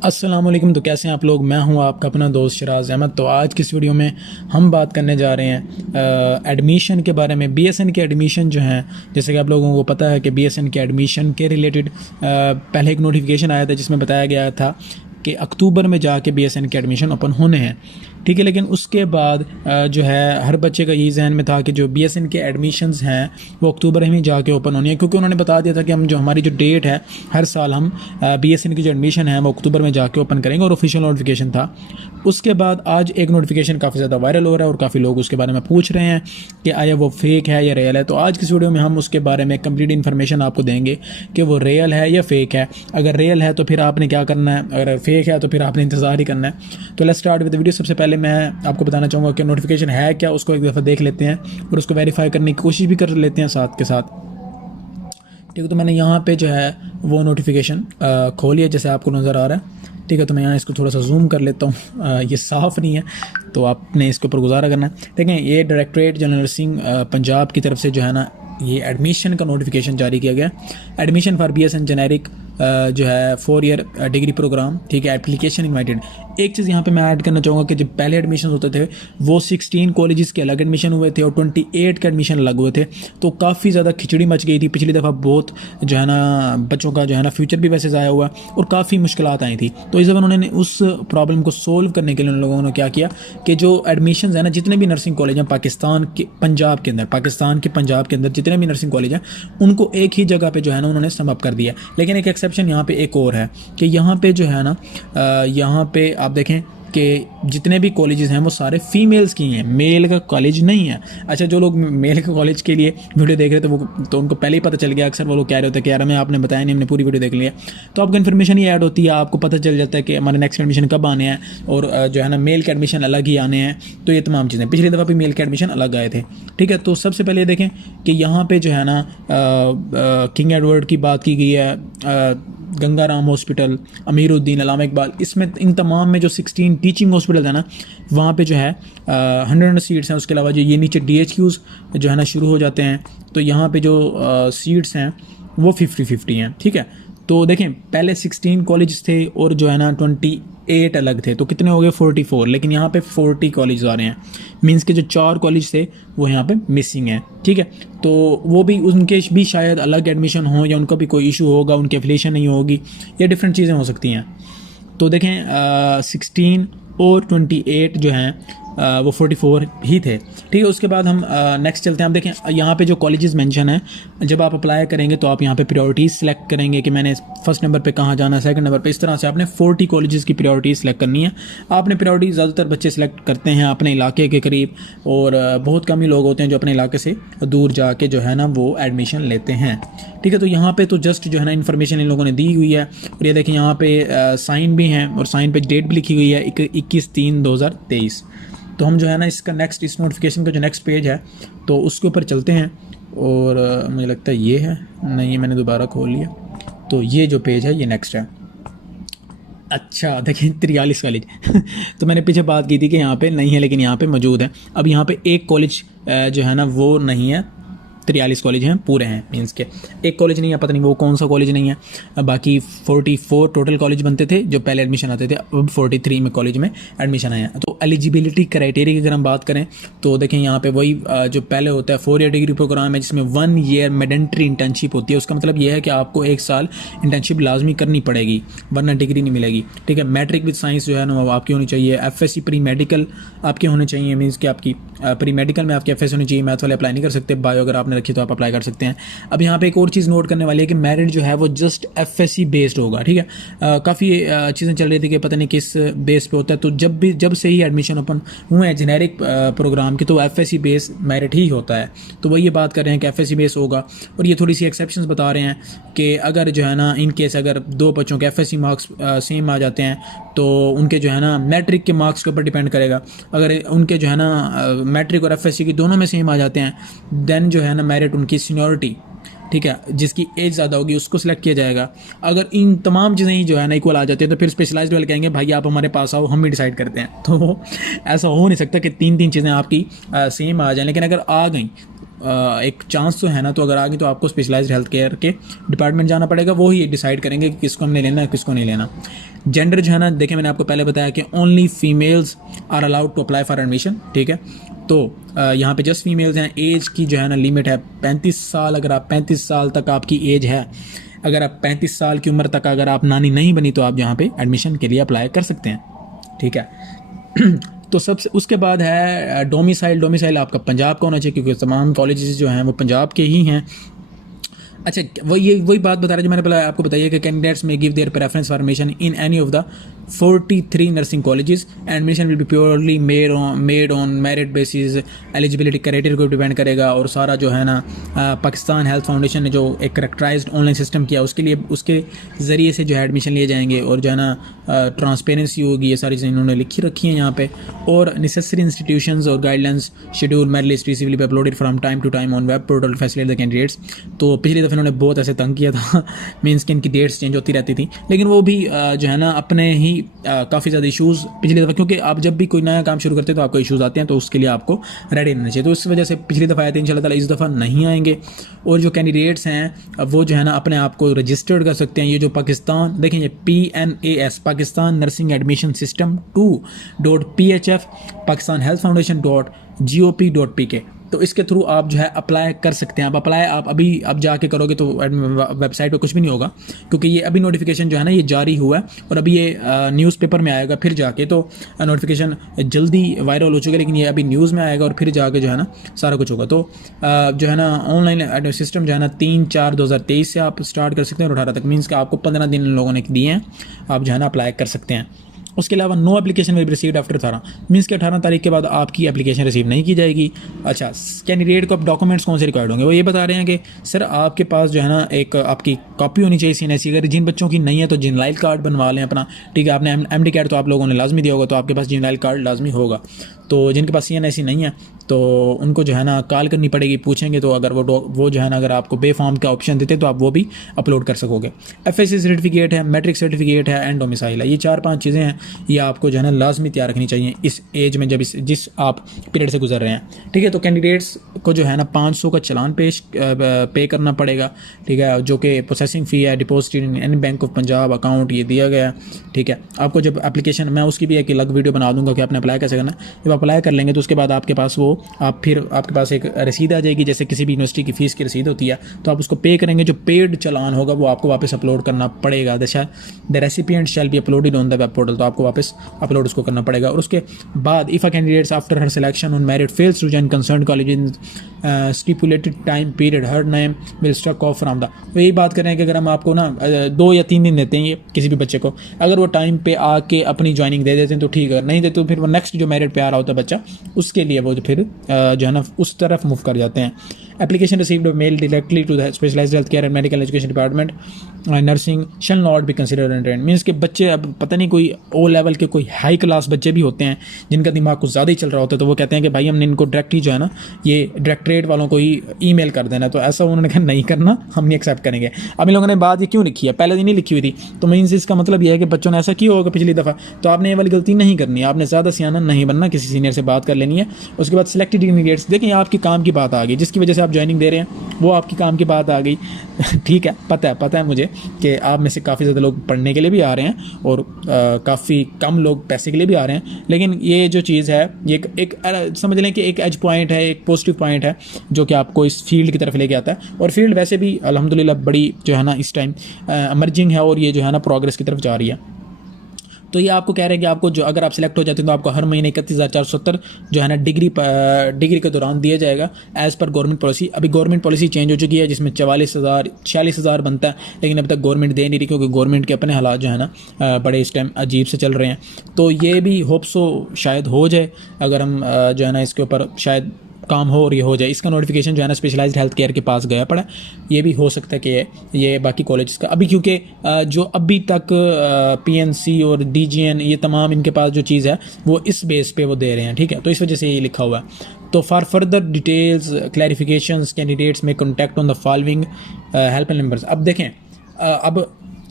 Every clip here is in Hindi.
अस्सलाम वालेकुम। तो कैसे हैं आप लोग। मैं हूं आपका अपना दोस्त शराज अहमद। तो आज की इस वीडियो में हम बात करने जा रहे हैं एडमिशन के बारे में। बीएसएन के एडमिशन जो हैं, जैसे कि आप लोगों को पता है कि बीएसएन के एडमिशन के रिलेटेड पहले एक नोटिफिकेशन आया था जिसमें बताया गया था कि अक्टूबर में जाके बीएसएन के एडमिशन ओपन होने हैं। ठीक है, लेकिन उसके बाद जो है हर बच्चे का यही जहन में था कि जो बीएसएन के एडमिशन्स हैं वो अक्टूबर में जाके ओपन होनी है, क्योंकि उन्होंने बता दिया था कि हम जो हमारी जो डेट है हर साल हम बीएसएन की जो एडमिशन है वो अक्टूबर में जाके ओपन करेंगे, और ऑफिशियल नोटिफिकेशन था। उसके बाद आज एक नोटिफिकेशन काफ़ी ज़्यादा वायरल हो रहा है और काफ़ी लोग उसके बारे में पूछ रहे हैं कि आया वो फेक है या रियल है। तो आज की इस वीडियो में हम उसके बारे में कंप्लीट इन्फॉर्मेशन आपको देंगे कि वो रियल है या फेक है। अगर रियल है तो फिर आपने क्या करना है, अगर फेक है तो फिर आपने इंतज़ार ही करना है। तो लेट्स स्टार्ट विद वीडियो। सबसे पहले मैं आपको बताना चाहूँगा कि नोटिफिकेशन है क्या, उसको एक दफ़ा देख लेते हैं और उसको वेरीफाई करने की कोशिश भी कर लेते हैं साथ के साथ। ठीक है, तो मैंने यहाँ पे जो है वो नोटिफिकेशन खोली है, जैसे आपको नज़र आ रहा है। ठीक है, तो मैं यहाँ इसको थोड़ा सा जूम कर लेता हूँ। ये साफ़ नहीं है तो आपने इसके ऊपर गुजारा करना है। देखें, ये डायरेक्टरेट जनरल नर्सिंग पंजाब की तरफ से जो है ना ये एडमिशन का नोटिफिकेशन जारी किया गया। एडमिशन फॉर बीएसएन जेनेरिक जो है 4 ईयर डिग्री प्रोग्राम। ठीक है, एप्लीकेशन इनवाइटेड। एक चीज़ यहाँ पे मैं ऐड करना चाहूँगा कि जब पहले एडमिशन होते थे वो 16 कॉलेजेस के अलग एडमिशन हुए थे और 28 के एडमिशन अलग हुए थे। तो काफ़ी ज़्यादा खिचड़ी मच गई थी पिछली दफ़ा। बहुत जो है ना बच्चों का जो है ना फ्यूचर भी वैसे ज़ाया हुआ और काफ़ी मुश्किलात आई थी। तो इस दफ़ा उन्होंने उस प्रॉब्लम को सोल्व करने के लिए उन लोगों ने क्या किया कि जो एडमिशन है ना, जितने भी नर्सिंग कॉलेज हैं पाकिस्तान के पंजाब के अंदर जितने भी नर्सिंग कॉलेज हैं उनको एक ही जगह पे जो है ना उन्होंने सम अप कर दिया। लेकिन एक एक्सेप्शन यहाँ पे एक और है कि यहाँ पे जो है ना यहाँ पे आप देखें कि जितने भी कॉलेजेस हैं वो सारे फीमेल्स की हैं, मेल का कॉलेज नहीं है। अच्छा, जो लोग मेल के कॉलेज के लिए वीडियो देख रहे थे वो तो उनको पहले ही पता चल गया। अक्सर वो लोग कह रहे होते कि यार हमें आपने बताया नहीं, हमने पूरी वीडियो देख लिया। तो आपको इन्फॉर्मेशन ही ऐड होती है, आपको पता चल जाता है कि हमारे नेक्स्ट एडमिशन कब आने हैं और जो है ना मेल के एडमिशन अलग ही आने हैं। तो ये तमाम चीज़ें पिछली दफ़ा भी मेल के एडमिशन अलग आए थे। ठीक है, तो सबसे पहले देखें कि यहाँ पर जो है ना किंग एडवर्ड की बात की गई है, गंगाराम हॉस्पिटल, अमीरुद्दीन, अल्लामा इकबाल, इसमें इन तमाम में जो 16 टीचिंग हॉस्पिटल है ना वहाँ पे जो है 100 सीट्स हैं। उसके अलावा जो ये नीचे DHQs जो है ना शुरू हो जाते हैं, तो यहाँ पे जो सीट्स हैं वो 50-50 हैं। ठीक है, तो देखें पहले 16 कॉलेज थे और जो है ना 28 अलग थे, तो कितने हो गए 44। लेकिन यहाँ पे 40 कॉलेज आ रहे हैं, मींस के जो 4 कॉलेज थे वो यहाँ पे मिसिंग है। ठीक है, तो वो भी उनके भी शायद अलग एडमिशन हो या उनका भी कोई इशू होगा, उनकी एफिलिएशन नहीं होगी या डिफरेंट चीज़ें हो सकती हैं। तो देखें 16 और 28 जो हैं वो 44 ही थे। ठीक है, उसके बाद हम नेक्स्ट चलते हैं। आप देखें यहाँ पे जो कॉलेजेस मेंशन है, जब आप अप्लाई करेंगे तो आप यहाँ पे प्रायोरिटीज़ सेलेक्ट करेंगे कि मैंने फर्स्ट नंबर पे कहाँ जाना है, सेकंड नंबर पे। इस तरह से आपने 40 कॉलेजेस की प्रायोरिटीज़ सेलेक्ट करनी है। आपने प्रायोरिटी ज़्यादातर बच्चे सेलेक्ट करते हैं अपने इलाके के करीब, और बहुत कम ही लोग होते हैं जो अपने इलाके से दूर जाके जो है ना वो एडमिशन लेते हैं। ठीक है, तो यहाँ पर तो जस्ट जो है ना इन्फॉर्मेशन इन लोगों ने दी हुई है। और ये देखें यहाँ पे साइन भी हैं और साइन पे डेट भी लिखी हुई है 21/3/2023। तो हम जो है ना इसका नेक्स्ट, इस नोटिफिकेशन का जो नेक्स्ट पेज है तो उसके ऊपर चलते हैं। और मुझे लगता है ये है, नहीं, ये मैंने दोबारा खोल लिया। तो ये जो पेज है ये नेक्स्ट है। अच्छा देखिए 43 कॉलेज तो मैंने पीछे बात की थी कि यहाँ पे नहीं है, लेकिन यहाँ पे मौजूद है। अब यहाँ पे एक कॉलेज जो है ना वो नहीं है, 43 कॉलेज हैं पूरे हैं, मीन्स के एक कॉलेज नहीं है, पता नहीं वो कौन सा कॉलेज नहीं है। बाकी 44 टोटल कॉलेज बनते थे जो पहले एडमिशन आते थे, अब 43 में कॉलेज में एडमिशन आया। तो एलिजिबिलिटी क्राइटेरिया की अगर हम बात करें तो देखें यहाँ पे वही जो पहले होता है 4 ईयर डिग्री प्रोग्राम है जिसमें 1 ईयर मैंडेटरी इंटर्नशिप होती है। उसका मतलब ये है कि आपको 1 साल इंटर्नशिप लाजमी करनी पड़ेगी वरना डिग्री नहीं मिलेगी। ठीक है, मैट्रिक विद साइंस जो है ना वो आपकी होनी चाहिए। FSC प्री मेडिकल आपके होने चाहिए, मीन्स कि आपकी प्री मेडिकल में आपकी FSC होनी चाहिए। मैथ वाले अप्लाई नहीं कर सकते, बायो अगर आपने रखी तो आप अप्लाई कर सकते हैं। अब यहाँ पे एक और चीज़ नोट करने वाली है कि मेरिट जो है वो जस्ट FSC बेस्ड होगा। ठीक है, काफ़ी चीज़ें चल रही थी कि पता नहीं किस बेस पे होता है। तो जब से ही एडमिशन ओपन हुए हैं जेनेरिक प्रोग्राम की तो FSC बेस मेरिट ही होता है। तो वही ये बात कर रहे हैं कि FSC बेस होगा। और ये थोड़ी सी एक्सेप्शंस बता रहे हैं कि अगर जो है ना इन केस अगर 2 बच्चों के FSC मार्क्स सेम आ जाते हैं तो उनके जो है ना मैट्रिक के मार्क्स के ऊपर डिपेंड करेगा। अगर उनके जो है ना मैट्रिक और FSC की दोनों में सेम आ जाते हैं देन जो है ना मेरिट उनकी सीनियरिटी, ठीक है, जिसकी एज ज़्यादा होगी उसको सिलेक्ट किया जाएगा। अगर इन तमाम चीज़ें ही जो है ना इक्वल आ जाती है तो फिर स्पेशलाइज्ड वाले कहेंगे भाई आप हमारे पास आओ, हम ही डिसाइड करते हैं। तो ऐसा हो नहीं सकता कि 3 चीज़ें आपकी सेम आ जाएं। लेकिन अगर आ गई एक चांस तो है ना, तो अगर आगे तो आपको स्पेशलाइज्ड हेल्थ केयर के डिपार्टमेंट जाना पड़ेगा, वो ही डिसाइड करेंगे कि किसको हमने लेना है किसको नहीं लेना। जेंडर जो है ना, देखिए मैंने आपको पहले बताया कि only females are allowed to apply for admission, ठीक है। तो यहाँ पे जस्ट फीमेल्स हैं। एज की जो है ना लिमिट है 35 साल। अगर आप 35 साल तक आपकी एज है, अगर आप 35 साल की उम्र तक अगर आप नानी नहीं बनी तो आप यहाँ पे एडमिशन के लिए अप्लाई कर सकते हैं, ठीक है। तो सबसे उसके बाद है डोमिसाइल आपका पंजाब का होना चाहिए, क्योंकि तमाम कॉलेजेस जो हैं वो पंजाब के ही हैं। अच्छा, वही बात बता रहे जो मैंने पहले आपको बताइए कि कैंडिडेट्स में give their preference for admission in any of the 43 nursing colleges. Admission will be purely made on merit basis. Eligibility criteria को डिपेंड करेगा। और सारा जो है ना पाकिस्तान हेल्थ फाउंडेशन ने जो एक करेक्टराइज्ड ऑनलाइन सिस्टम किया उसके लिए, उसके ज़रिए से जो है एडमिशन लिए जाएंगे। और जो है ना ट्रांसपेरेंसी होगी, ये सारी चीज़ें इन्होंने लिखी रखी हैं यहाँ पे। और नेसेसरी इंस्टीट्यूशंस और guidelines schedule merit list will be uploaded from time to time on web portal facilitate the candidates. तो पिछली दफ़ा इन्होंने बहुत ऐसे तंग किया था मीन्स कि इनकी डेट्स चेंज होती रहती थी, लेकिन वो भी जो है ना अपने ही काफ़ी ज़्यादा इशूज़ पिछली दफ़ा, क्योंकि आप जब भी कोई नया काम शुरू करते हैं तो आपको इशूज़ आते हैं, तो उसके लिए आपको रेडी रहना चाहिए। तो इस वजह से पिछली दफ़ा आए थे, इंशाल्लाह ताला इस दफ़ा नहीं आएंगे। और जो कैंडिडेट्स हैं वो जो है ना अपने आप को रजिस्टर्ड कर सकते हैं। ये जो पाकिस्तान देखें, ये PNAS Pakistan nursing admission system 2.PHF Pakistan health foundation .gop.pk, तो इसके थ्रू आप जो है अप्लाई कर सकते हैं। आप अप्लाई आप अभी अब जाके करोगे तो वेबसाइट पे कुछ भी नहीं होगा, क्योंकि ये अभी नोटिफिकेशन जो है ना ये जारी हुआ है और अभी ये न्यूज़पेपर में आएगा फिर जाके, तो नोटिफिकेशन जल्दी वायरल हो चुका है, लेकिन ये अभी न्यूज़ में आएगा और फिर जाके जो है ना सारा कुछ होगा। तो जो है ना ऑनलाइन सिस्टम जो है ना 3/4/2023 से आप स्टार्ट कर सकते हैं और 18 तक, मीन्स कि आपको 15 दिन इन लोगों ने दिए हैं, आप जो है ना अप्लाई कर सकते हैं। उसके अलावा no application will be received after 18, means कि 18 तारीख के बाद आपकी एप्लीकेशन रिसीव नहीं की जाएगी। अच्छा, कैंडिडेट को अब डॉक्यूमेंट्स कौन से रिक्वायर्ड होंगे, वो ये बता रहे हैं कि सर आपके पास जो है ना एक आपकी कॉपी होनी चाहिए CNSE। अगर जिन बच्चों की नहीं है तो जिनलाइल कार्ड बनवा लें अपना, ठीक है। आपने MD कार्ड तो आप लोगों ने लाजमी दिया होगा, तो आपके पास जिनलाइल कार्ड लाजमी होगा। तो जिनके पास CNSE नहीं है तो उनको जो है ना कॉल करनी पड़ेगी, पूछेंगे तो अगर वो जो है ना अगर आपको बे फॉर्म का ऑप्शन देते तो आप वो भी अपलोड कर सकोगे। FSC सर्टिफिकेट है, मैट्रिक सर्टिफिकेट है एंड डोमिसाइल है। ये 4-5 चीज़ें हैं, ये आपको जो है ना लाजमी तैयार रखनी चाहिए इस एज में, जब जिस आप पीरियड से गुजर रहे हैं, ठीक है। तो कैंडिडेट्स को जो है ना 500 का चलान पे करना पड़ेगा, ठीक है, जो कि प्रोसेसिंग फ़ी है। Deposit in any bank of Punjab account ये दिया गया है, ठीक है। आपको जब एप्लीकेशन, मैं उसकी भी एक अलग वीडियो बना दूंगा कि आपने अप्लाई कैसे करना है। जब अप्लाई कर लेंगे तो उसके बाद आपके पास वो फिर आपके पास एक रसीद आ जाएगी, जैसे किसी भी यूनिवर्सिटी की फ़ीस की रसीद होती है, तो आप उसको पे करेंगे। जो पेड चलान होगा वो आपको वापस अपलोड करना पड़ेगा। The recipient shall be uploaded on the web portal, तो आपको वापस अपलोड उसको करना पड़ेगा। और उसके बाद if a candidates after her selection on merit fails to join concern college in stipulated time period her name will struck off from the. वो यही बात कर रहे हैं कि अगर हम आपको ना 2 या 3 दिन देते हैं ये किसी भी बच्चे को, अगर वो टाइम पे आके अपनी ज्वाइनिंग दे देते हैं तो ठीक है, नहीं देते तो फिर वो नेक्स्ट जो मेरिट पे आ रहा होता है बच्चा, उसके लिए वो फिर जो है ना उस तरफ मूव कर जाते हैं। Application received mail directly to the specialized health care and medical education department nursing shall not be considered and trend. Means के बच्चे अब पता नहीं कोई O लेवल के कोई हाई क्लास बच्चे भी होते हैं जिनका दिमाग कुछ ज़्यादा ही चल रहा होता है, तो वो कहते हैं कि भाई हमने इनको डायरेक्टली जो है ना ये डायरेक्टरेट वालों को ही ईमेल कर देना। तो ऐसा उन्होंने कहा नहीं करना, हम नहीं एक्सेप्ट करेंगे। अब इन लोगों ने बात ये क्यों लिखी है, पहले दिन ही लिखी हुई थी, तो मीन्स इसका मतलब ये है कि बच्चों ने ऐसा किया होगा पिछली दफ़ा, तो आपने ये वाली गलती नहीं करनी है। आपने ज़्यादा सियाना नहीं बनना, किसी सीनियर से बात कर लेनी है। उसके बाद सिलेक्टेड कैंडिडेट्स, देखिए आपकी काम की बात आ गई, जिसकी वजह से आप ज्वाइनिंग दे रहे हैं वो आपकी काम की बात आ गई। ठीक है, पता है मुझे कि आप में से काफ़ी ज़्यादा लोग पढ़ने के लिए भी आ रहे हैं और काफ़ी कम लोग पैसे के लिए भी आ रहे हैं, लेकिन ये जो चीज़ है ये एक समझ लें कि एक एज पॉइंट है, एक पॉजिटिव पॉइंट है जो कि आपको इस फील्ड की तरफ लेके आता है। और फील्ड वैसे भी अल्हम्दुलिल्लाह बड़ी जो है ना इस टाइम इमर्जिंग है और ये जो है ना प्रोग्रेस की तरफ जा रही है। तो ये आपको कह रहे हैं कि आपको जो अगर आप सिलेक्ट हो जाते हैं तो आपको हर महीने 31,470 जो है ना डिग्री के दौरान दिया जाएगा एज़ पर गवर्नमेंट पॉलिसी। अभी गवर्नमेंट पॉलिसी चेंज हो चुकी है जिसमें 46,000 बनता है, लेकिन अब तक गवर्नमेंट दे नहीं रही क्योंकि गवर्नमेंट के अपने हालात जो है ना बड़े इस टाइम अजीब से चल रहे हैं। तो ये भी होप्सो शायद हो जाए, अगर हम जो है ना इसके ऊपर शायद काम हो और ये हो जाए। इसका नोटिफिकेशन जो है ना स्पेशलाइज्ड हेल्थ केयर के पास गया पड़ा, ये भी हो सकता है कि ये बाकी कॉलेजेस का अभी, क्योंकि जो अभी तक PNC और DGN ये तमाम इनके पास जो चीज़ है वो इस बेस पे वो दे रहे हैं, ठीक है। तो इस वजह से ये लिखा हुआ है। तो for further details clarifications candidates में contact on the following help numbers. अब देखें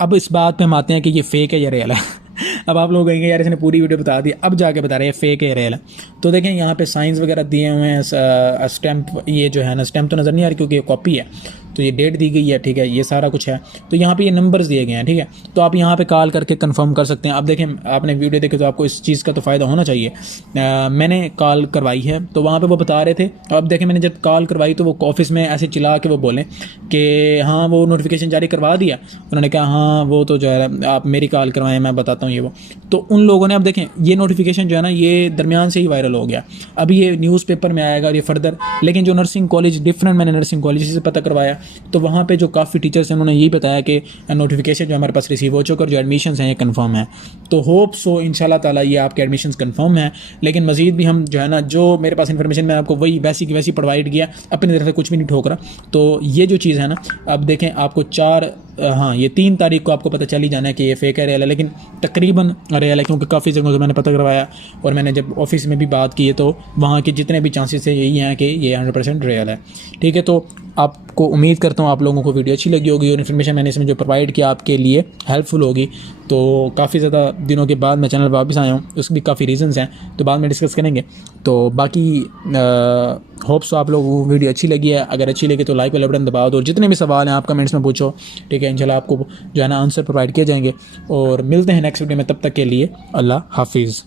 अब इस बात पे हम आते हैं कि ये फेक है या रियल है। अब आप लोग कहेंगे यार इसने पूरी वीडियो बता दी, अब जाके बता रहे हैं फेक है रियल है। तो देखें यहाँ पे साइंस वगैरह दिए हुए हैं, स्टैम्प ये जो है ना, स्टैम्प तो नज़र नहीं आ रही क्योंकि ये कॉपी है, तो ये डेट दी गई है, ठीक है, ये सारा कुछ है। तो यहाँ पे ये नंबर्स दिए गए हैं, ठीक है, तो आप यहाँ पे कॉल करके कंफर्म कर सकते हैं। अब देखें आपने वीडियो देखे तो आपको इस चीज़ का तो फ़ायदा होना चाहिए। मैंने कॉल करवाई है तो वहाँ पे वो बता रहे थे, अब देखें मैंने जब कॉल करवाई तो वो ऑफिस में ऐसे चिल्ला के वो बोले कि हाँ वो नोटिफिकेशन जारी करवा दिया। उन्होंने कहा हाँ वो तो जो है आप मेरी कॉल करवाएं, मैं बताता हूँ ये वो। तो उन लोगों ने, अब देखें ये नोटिफिकेशन जो है ना ये दरमियान से ही वायरल हो गया, अभी ये न्यूज़पेपर में आएगा और ये फर्दर, लेकिन जो नर्सिंग कॉलेज डिफरेंट, मैंने नर्सिंग कॉलेज से पता करवाया तो वहाँ पे जो काफ़ी टीचर्स हैं उन्होंने यही बताया कि नोटिफिकेशन जो हमारे पास रिसीव हो चुका और जो एडमिशन्स हैं ये कंफर्म है। तो होप सो इंशाल्लाह ताला ये आपके एडमिशन्स कंफर्म है। लेकिन मज़ीद भी हम जो है ना, जो मेरे पास इन्फॉर्मेशन मैं आपको वही वैसी की वैसी प्रोवाइड किया, अपनी तरफ से कुछ भी नहीं ठोक रहा। तो ये जो चीज़ है ना, अब देखें आपको हाँ ये 3 तारीख को आपको पता चल ही जाना है कि ये फेक है रियल है, लेकिन तकरीबन रियल है क्योंकि काफ़ी जगहों से मैंने पता करवाया और मैंने जब ऑफिस में भी बात की है तो वहाँ के जितने भी चांसेस है यही हैं कि ये 100% रियल है। ठीक है, तो आपको उम्मीद करता हूँ आप लोगों को वीडियो अच्छी लगी होगी और इन्फॉर्मेशन मैंने इसमें जो प्रोवाइड किया आपके लिए हेल्पफुल होगी। तो काफ़ी ज़्यादा दिनों के बाद मैं चैनल पर वापस आया हूँ, उसके भी काफ़ी रीज़न्स हैं, तो बाद में डिस्कस करेंगे। तो बाकी होप्स आप लोगों को वीडियो अच्छी लगी है, अगर अच्छी लगी तो लाइक वाला बटन दबा दो, जितने भी सवाल हैं आप कमेंट्स में पूछो, ठीक है, इंशाल्लाह आपको जो है ना आंसर प्रोवाइड किए जाएंगे। और मिलते हैं नेक्स्ट वीडियो में, तब तक के लिए अल्लाह हाफिज़।